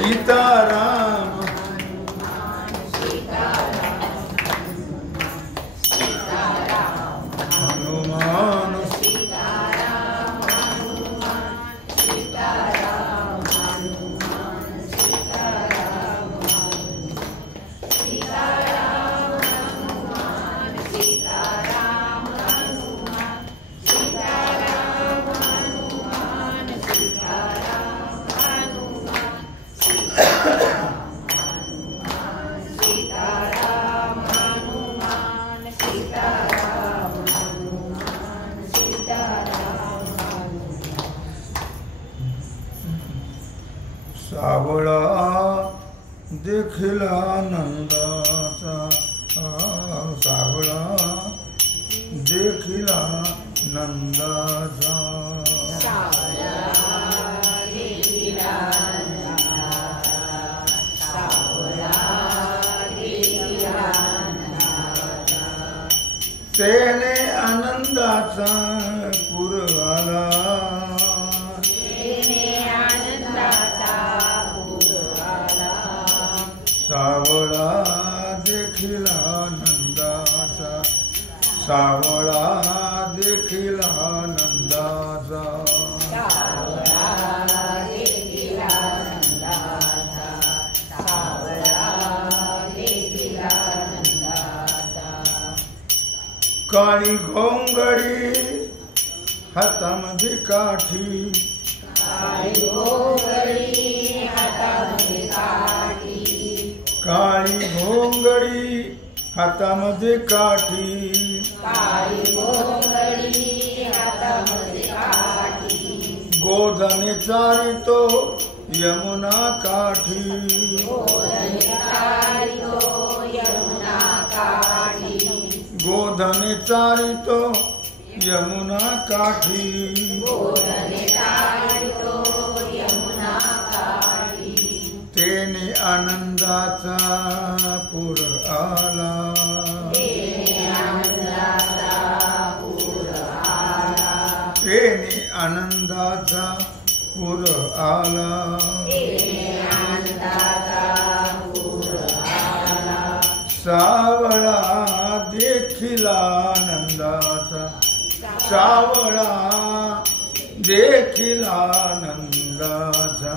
सीताराम हनुमान सावळा देखिला नंदाचा सावळा देखिला नंदाचा तेने आनंदाचा पूर आला सावळा देखिला नंदाचा सावळा देखिला नंदाचा काळी घोंगडी हातामध्ये काठी काळी घोंगडी हातामध्ये काठी गोधने चारितो यमुना काठी गोधने चारितो यमुना काठी तेने आनंदाचा पूर आला तेने आनंदाचा पूर आला सावळा देखिला नंदाचा सावळा देखिला नंदाचा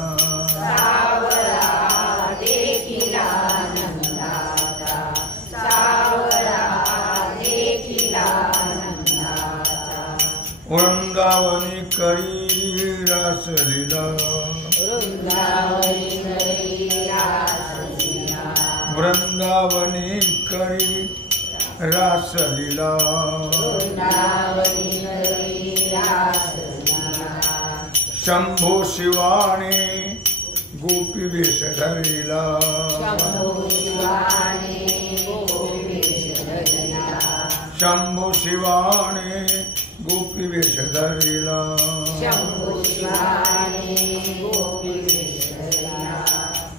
वृंदावनी करी रासलीला वृंदावनी करी रासलीला शंभो शिवाने गोपी वेश धरिला शंभो शिवाने गोपी वेश धरिला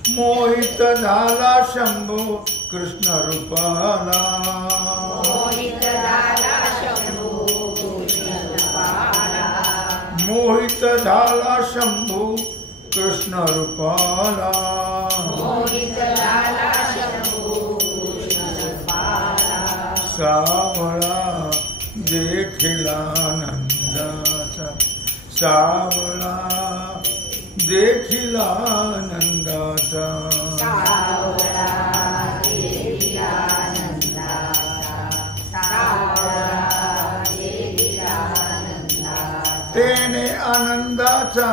मोहित झाला शंभो कृष्ण रूपाला मोहित झाला शंभो कृष्ण रूपाला सावळा देखिला नंदाचा सावळा देखिला नंदाचा तेने आनंदाचा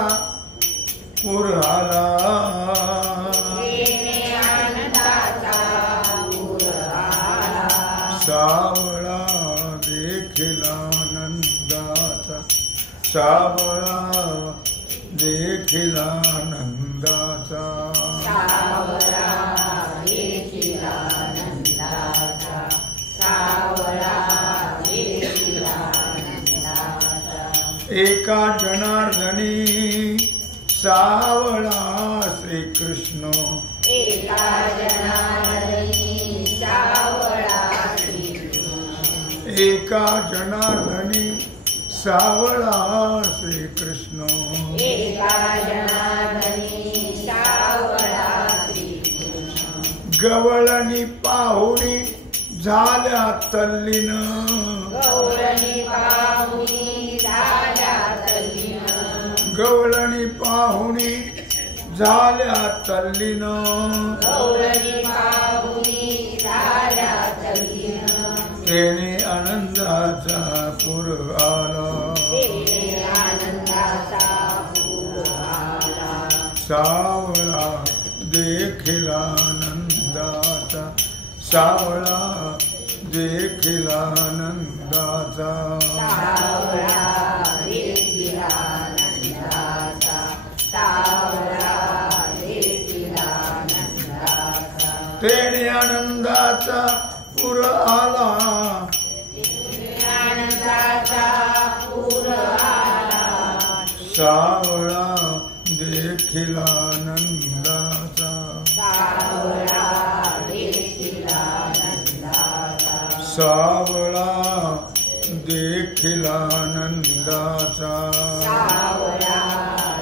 पूर आला सावळा देखिला नंदाचा सावळा देखिला नंदाचा एका जनार्दनी सावळा श्रीकृष्ण एका जनार्दनी सावळा श्रीकृष्ण एका जनार्दनी सावळा गवळणी पाहुणी झाल्या तल्लीन गवळणी पाहुणी झाल्या तल्लीन गवळणी पाहुणी झाल्या तल्लीन गवळणी पाहुणी झाल्या तल्लीन तेने आनंदाचा पूर आला तेने आनंदाचा पूर आला सावळा देखील आनंदाचा सावळा देखील आनंदाचा सावळा देखील आनंदाचा सावळा देखील आनंदाचा तेने आनंदाचा पूर आला आनंदाचा पूर आला सावळा देखील आनंदाचा सावळा देखील आनंदाचा सावळा देखील आनंदाचा सावळा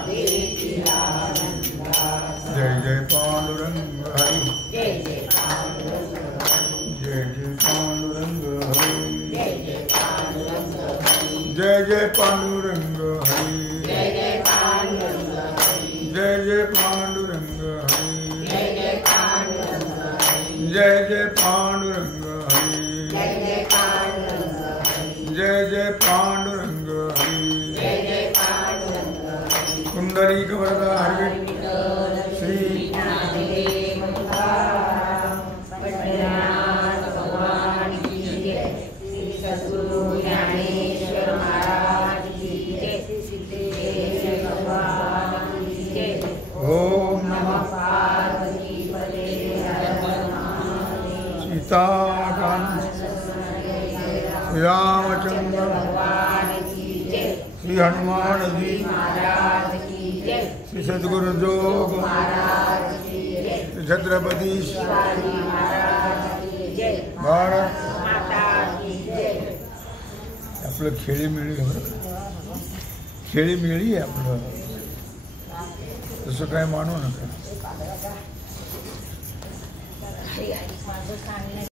देखील आनंदाचा जय जय पांडुरंग हरी जय जय पांडुरंग जय जय पांडुरंग हरी जय जय पांडुरंग जय जय पांडुरंग हरी जय जय पांडुरंग जय जय पांडुरंग हरी जय जय पांडुरंग जय जय पांडुरंग हरी जय जय पांडुरंग जय जय पांडुरंग हरी जय जय पांडुरंग कुंडलिक वरदा हरी श्री नामदेव तुकाराम पंढरीनाथ भगवान की जय श्री सद्गुरु ज्ञानेश्वर महाराज की जय सिद्धेश्वर भगवान की जय ओम नमः पार्वतीपते हर हर महादेव सीताकांत श्री रामचंद्र भगवान की जय श्री हनुमान जी महाराज की जय श्री सद्गुरु जोग महाराज की जय श्री छत्रपती शिवाजी महाराज की जय भारत माता की जय आपलं खेळीमेळी आहे बरं का? खेळीमेळी आहे आपलं तसं काय मानू नका हरी हरी माझं सांगण्यात